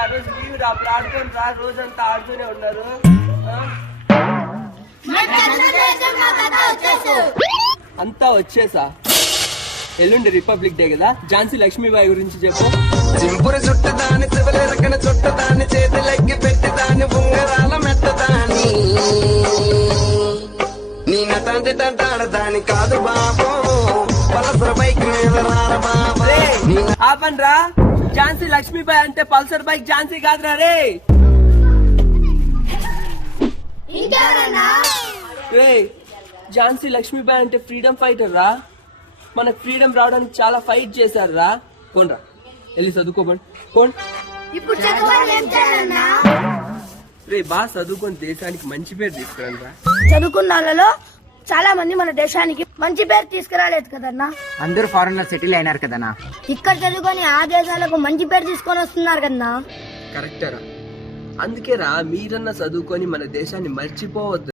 ఆ రోజు లీవ్ రా, అప్పుడు ఆడుకొని రా, రోజంతా ఆడుతూనే ఉన్నారు. అంతా వచ్చేసా. ఎల్లుండి రిపబ్లిక్ డే కదా, ఝాన్సీ లక్ష్మీబాయి గురించి చెప్పు. సింపురు చుట్టదాని శివలేరకన చుట్టదాని చేతులెక్కి పెట్టదాని ఉంగరాల మెట్టదాని నీ నటాంటి తంటాడదాని కాదు బాబు పలసర బైక్ మీద రార బాబు. ఆపన్రా, ఝాన్సీ లక్ష్మీబాయి అంటే పల్సర్ బైక్ ఝాన్సీ కాదురా రే. రే, ఝాన్సీ లక్ష్మీబాయి అంటే ఫ్రీడమ్ ఫైటర్ రా. మనకు ఫ్రీడమ్ రావడానికి చాలా ఫైట్ చేశారు రా. పోన్రా, వెళ్ళి చదువుకోబండి పోండి. రే, బాగా చదువుకొని దేశానికి మంచి పేరు తీసుకురండి రా. చదువుకున్న వాళ్ళలో చాలా మంది మన దేశానికి మంచి పేరు తీసుకురాలేదు కదన్నా. అందరూ ఫారెన్ లో సెటిల్ అయినారు కదన్నా. ఇక్కడ చదువుకొని ఆ దేశాలకు మంచి పేరు తీసుకొని వస్తున్నారు కదన్నా. కరెక్టరా, అందుకేరా మీరన్నా చదువుకొని మన దేశాన్ని మర్చిపోవద్దు.